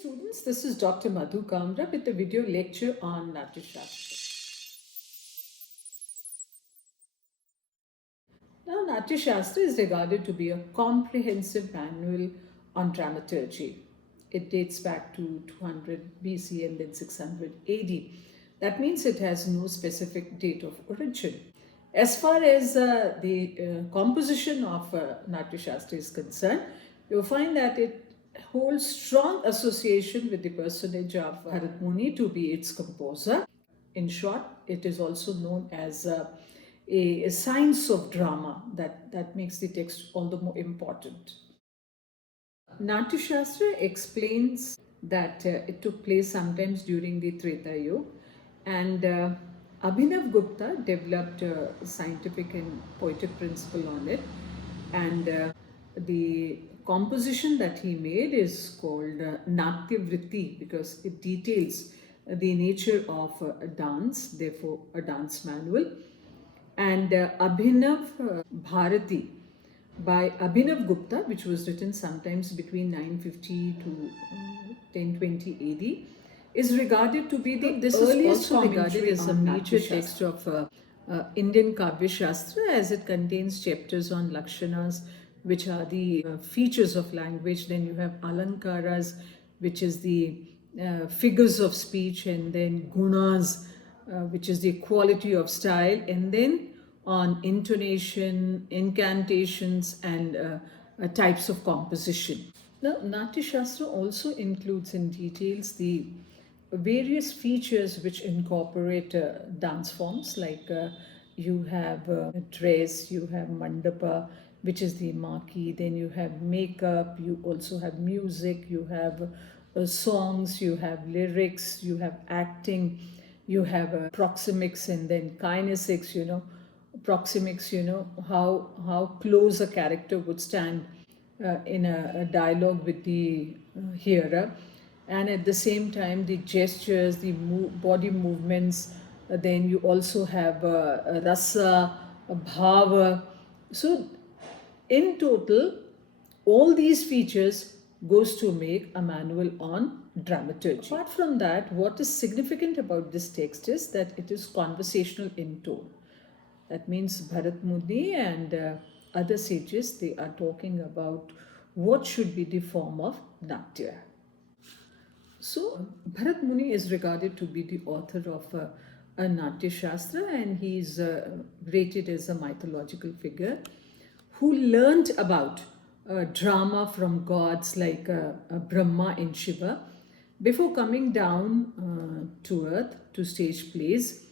Students, this is Dr. Madhu Kamra with a video lecture on Natyashastra. Now, Natyashastra is regarded to be a comprehensive manual on dramaturgy. It dates back to 200 BC and then 600 AD. That means it has no specific date of origin. As far as the composition of Natyashastra is concerned, you'll find that it holds strong association with the personage of Bharat Muni to be its composer. In short, it is also known as a science of drama that makes the text all the more important. Natyashastra explains that it took place sometimes during the Treta Yuga, and Abhinav Gupta developed a scientific and poetic principle on it, and the composition that he made is called Natya Vritti because it details the nature of a dance, therefore a dance manual. And Abhinav Bharati by Abhinav Gupta, which was written sometimes between 950 to 1020 AD, is regarded to be the earliest commentary as a major text of Indian Kavya Shastra, as it contains chapters on Lakshanas, which are the features of language. Then you have Alankaras, which is the figures of speech, and then Gunas, which is the quality of style, and then on intonation, incantations, and types of composition. Now, Natyashastra also includes in details the various features which incorporate dance forms, like you have dress, you have mandapa, which is the marquee, then you have makeup, you also have music, you have songs, you have lyrics, you have acting, you have proxemics, and then kinesics, proxemics, how close a character would stand in a dialogue with the hearer, and at the same time the gestures, the body movements. Then you also have rasa, bhava. So in total, all these features goes to make a manual on dramaturgy. Apart from that, what is significant about this text is that it is conversational in tone. That means Bharat Muni and other sages, they are talking about what should be the form of Natya. So, Bharat Muni is regarded to be the author of a Natyashastra, and he is rated as a mythological figure who learned about drama from gods like Brahma and Shiva before coming down to earth to stage plays,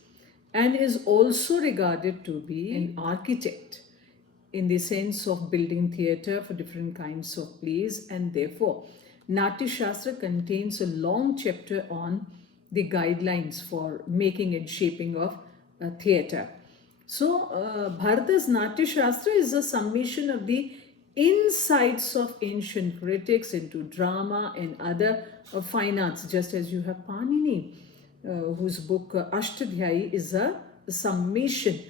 and is also regarded to be an architect in the sense of building theatre for different kinds of plays, and therefore Natyashastra contains a long chapter on the guidelines for making and shaping of theatre. So, Bharata's Natyashastra is a summation of the insights of ancient critics into drama and other fine arts, just as you have Panini, whose book Ashtadhyayi is a summation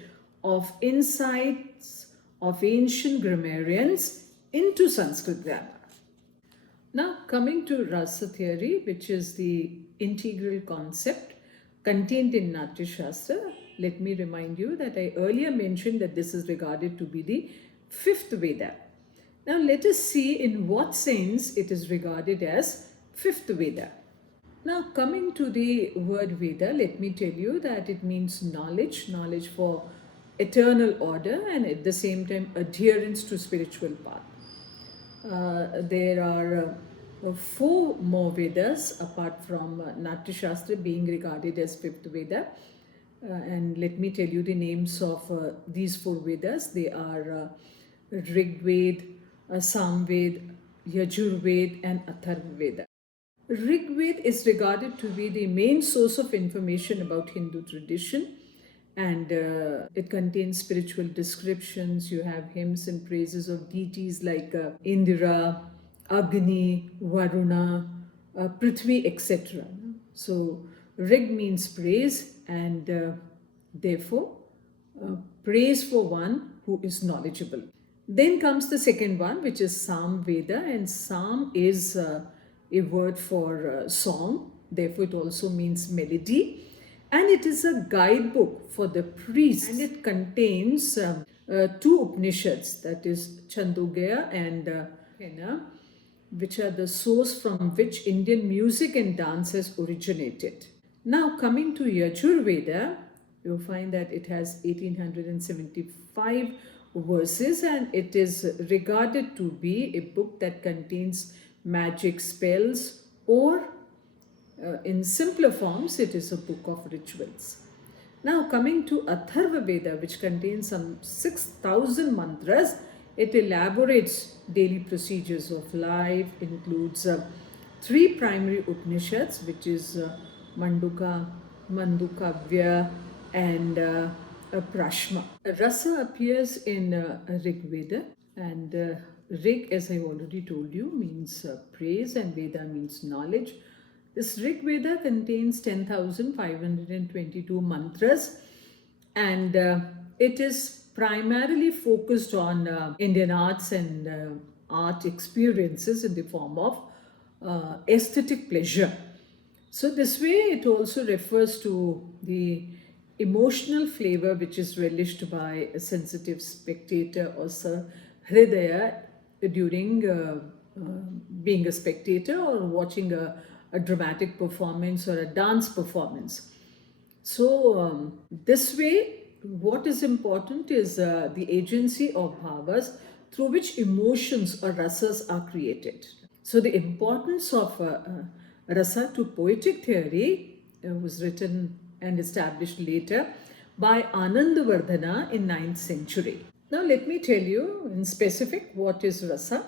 of insights of ancient grammarians into Sanskrit grammar. Now, coming to Rasa Theory, which is the integral concept contained in Natyashastra, let me remind you that I earlier mentioned that this is regarded to be the fifth Veda. Now, let us see in what sense it is regarded as fifth Veda. Now, coming to the word Veda, let me tell you that it means knowledge, knowledge for eternal order, and at the same time adherence to spiritual path. There are four more Vedas apart from Natyashastra being regarded as fifth Veda. And let me tell you the names of these four Vedas. They are Rig Ved, Samved, Yajurved, and Atharvaveda. Rig Ved is regarded to be the main source of information about Hindu tradition, and it contains spiritual descriptions. You have hymns and praises of deities like Indra, Agni, Varuna, Prithvi, etc. So, Rig means praise, and therefore praise for one who is knowledgeable. Then comes the second one, which is Sam Veda, and Sam is a word for song, therefore, it also means melody. And it is a guidebook for the priests, and it contains two Upanishads, that is Chandogya and Kena, which are the source from which Indian music and dance has originated. Now, coming to Yajurveda, you'll find that it has 1875 verses, and it is regarded to be a book that contains magic spells, or in simpler forms, it is a book of rituals. Now, coming to Atharva Veda, which contains some 6,000 mantras, it elaborates daily procedures of life, includes three primary Upanishads, which is Manduka, Mandukavya, and Prashma. Rasa appears in Rig Veda, and Rig, as I already told you, means praise, and Veda means knowledge. This Rig Veda contains 10,522 mantras, and it is primarily focused on Indian arts and art experiences in the form of aesthetic pleasure. So, this way, it also refers to the emotional flavor which is relished by a sensitive spectator or hridaya during being a spectator or watching a dramatic performance or a dance performance. So, this way, what is important is the agency of bhavas through which emotions or rasas are created. So, the importance of rasa to poetic theory was written and established later by Anandavardhana in 9th century. Now, let me tell you in specific what is rasa.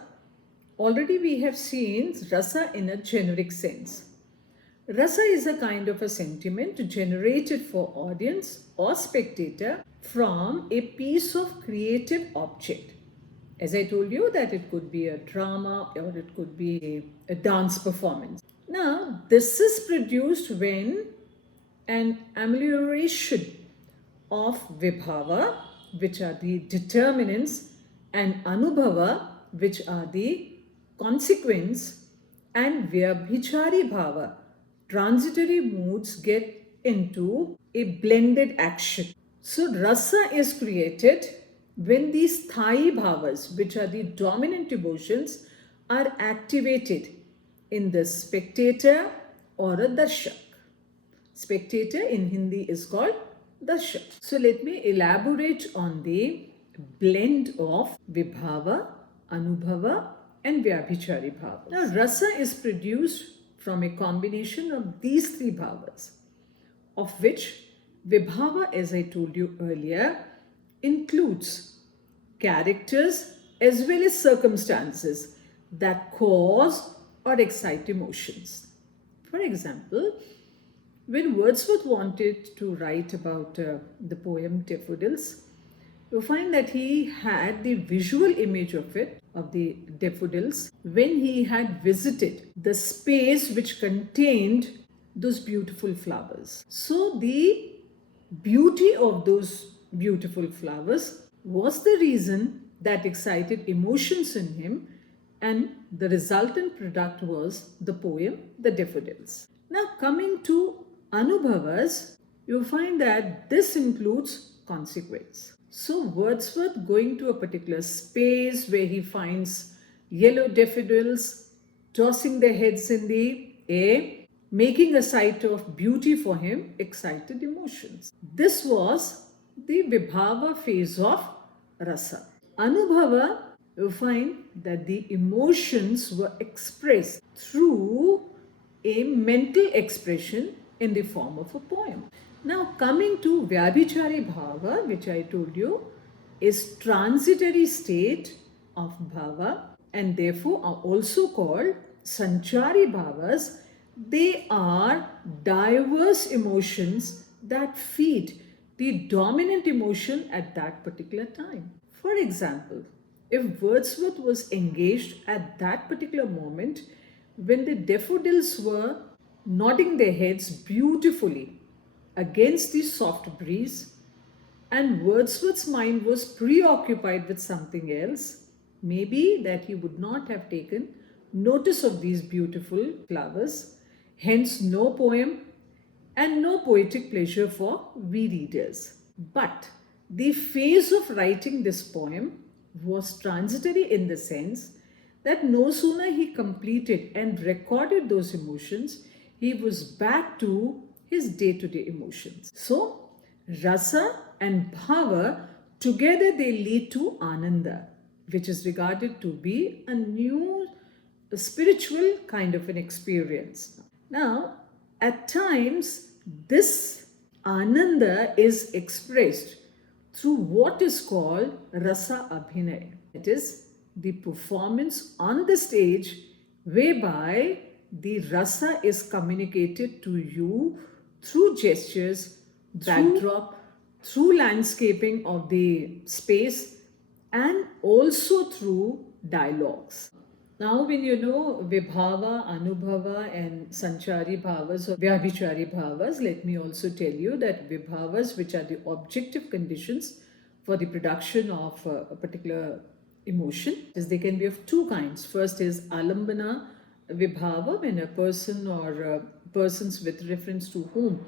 Already we have seen rasa in a generic sense. Rasa is a kind of a sentiment generated for audience or spectator from a piece of creative object. As I told you, that it could be a drama or it could be a dance performance. Now, this is produced when an amelioration of vibhava, which are the determinants, and anubhava, which are the consequence, and vyabhichari bhava, transitory moods, get into a blended action. So, rasa is created when these sthayi bhavas, which are the dominant emotions, are activated in the spectator or a darshak. Spectator in Hindi is called darshak. So, let me elaborate on the blend of vibhava, anubhava, and vyabhichari bhavas. Now, rasa is produced from a combination of these three bhavas, of which vibhava, as I told you earlier, includes characters as well as circumstances that cause or excite emotions. For example, when Wordsworth wanted to write about the poem Daffodils, you find that he had the visual image of it, of the daffodils, when he had visited the space which contained those beautiful flowers. So, the beauty of those beautiful flowers was the reason that excited emotions in him, and the resultant product was the poem The Daffodils. Now, coming to anubhavas, you find that this includes consequence. So, Wordsworth going to a particular space where he finds yellow daffodils tossing their heads in the air, making a sight of beauty for him, excited emotions. This was the vibhava phase of rasa. Anubhava, you find that the emotions were expressed through a mental expression in the form of a poem. Now, coming to Vyabhichari Bhava, which I told you, is transitory state of bhava, and therefore are also called Sanchari Bhavas. They are diverse emotions that feed the dominant emotion at that particular time. For example, if Wordsworth was engaged at that particular moment when the daffodils were nodding their heads beautifully against the soft breeze, and Wordsworth's mind was preoccupied with something else, maybe that he would not have taken notice of these beautiful flowers. Hence, no poem and no poetic pleasure for we readers. But the phase of writing this poem was transitory in the sense that no sooner he completed and recorded those emotions, he was back to his day to day emotions. So, rasa and bhava together they lead to ananda, which is regarded to be a new spiritual kind of an experience. Now, at times, this ananda is expressed through what is called rasa abhinay. It is the performance on the stage whereby the rasa is communicated to you through gestures, backdrop, through landscaping of the space, and also through dialogues. Now, when you know Vibhava, Anubhava, and Sanchari Bhavas or Vyabhichari Bhavas, let me also tell you that Vibhavas, which are the objective conditions for the production of a particular emotion, is they can be of two kinds. First is Alambana Vibhava, when a person or persons with reference to whom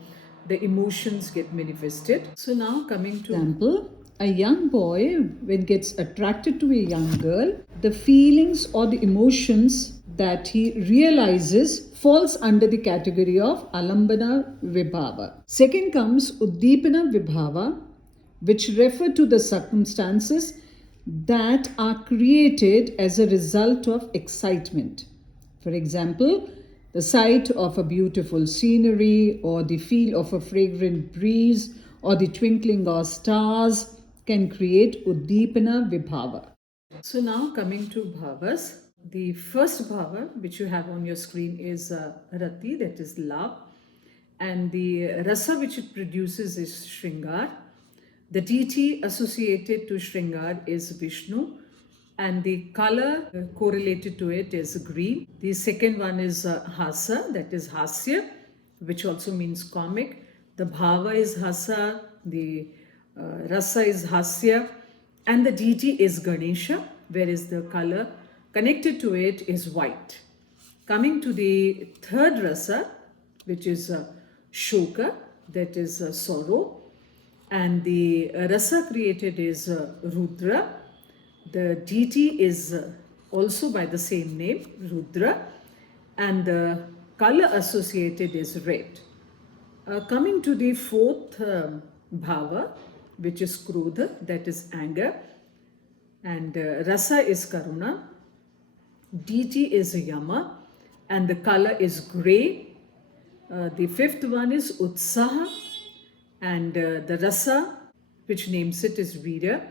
the emotions get manifested. So now coming to example, a young boy when gets attracted to a young girl, the feelings or the emotions that he realizes falls under the category of alambana vibhava. Second comes uddipana vibhava, which refer to the circumstances that are created as a result of excitement. For example, the sight of a beautiful scenery or the feel of a fragrant breeze or the twinkling of stars can create uddipana vibhava. So now coming to bhavas, the first bhava which you have on your screen is rati, that is love, and the rasa which it produces is shringar. The deity associated to shringar is Vishnu, and the color correlated to it is green. The second one is hasa, that is hasya, which also means comic. The bhava is hasa, the rasa is hasya, and the deity is Ganesha, whereas the color connected to it is white. Coming to the third rasa, which is shoka, that is sorrow, and the rasa created is Rudra. The deity is also by the same name, Rudra, and the color associated is red. Coming to the fourth bhava, which is Krodha, that is anger, and rasa is Karuna, deity is Yama, and the color is grey. The fifth one is Utsaha, and the rasa which names it is Veera,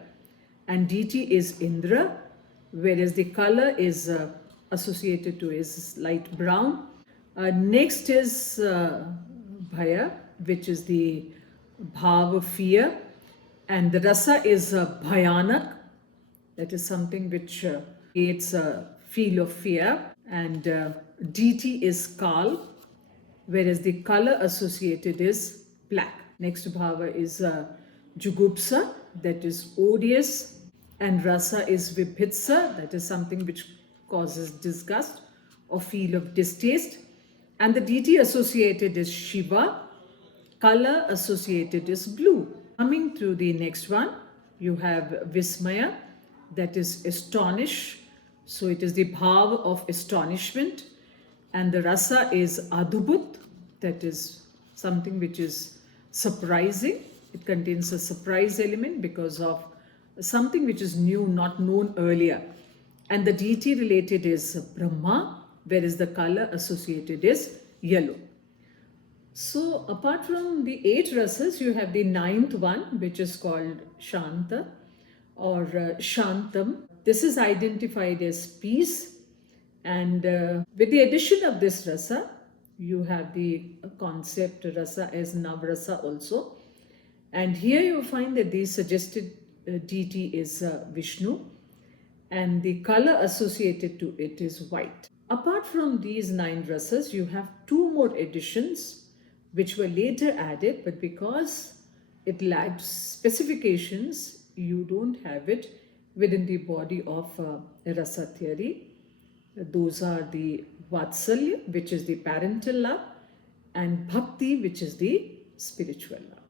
and deity is Indra, whereas the color is associated to is light brown. Next is Bhaya, which is the bhav of fear, and the rasa is Bhayanak, that is something which creates a feel of fear, and deity is Kal, whereas the color associated is black. Next bhava is Jugupsa, that is odious, and rasa is Vibhitsa, that is something which causes disgust or feel of distaste, and the deity associated is Shiva, color associated is blue. Coming to the next one, you have Vismaya, that is astonish, so it is the bhav of astonishment, and the rasa is Adubut, that is something which is surprising. It contains a surprise element because of something which is new, not known earlier. And the deity related is Brahma, whereas the color associated is yellow. So apart from the 8 rasas, you have the 9th one, which is called Shanta or Shantam. This is identified as peace, and with the addition of this rasa, you have the concept rasa as Navrasa also. And here you find that the suggested deity is Vishnu, and the color associated to it is white. Apart from these 9 rasas, you have 2 more additions which were later added, but because it lacked specifications, you don't have it within the body of rasa theory. Those are the Vatsalya, which is the parental love, and Bhakti, which is the spiritual love.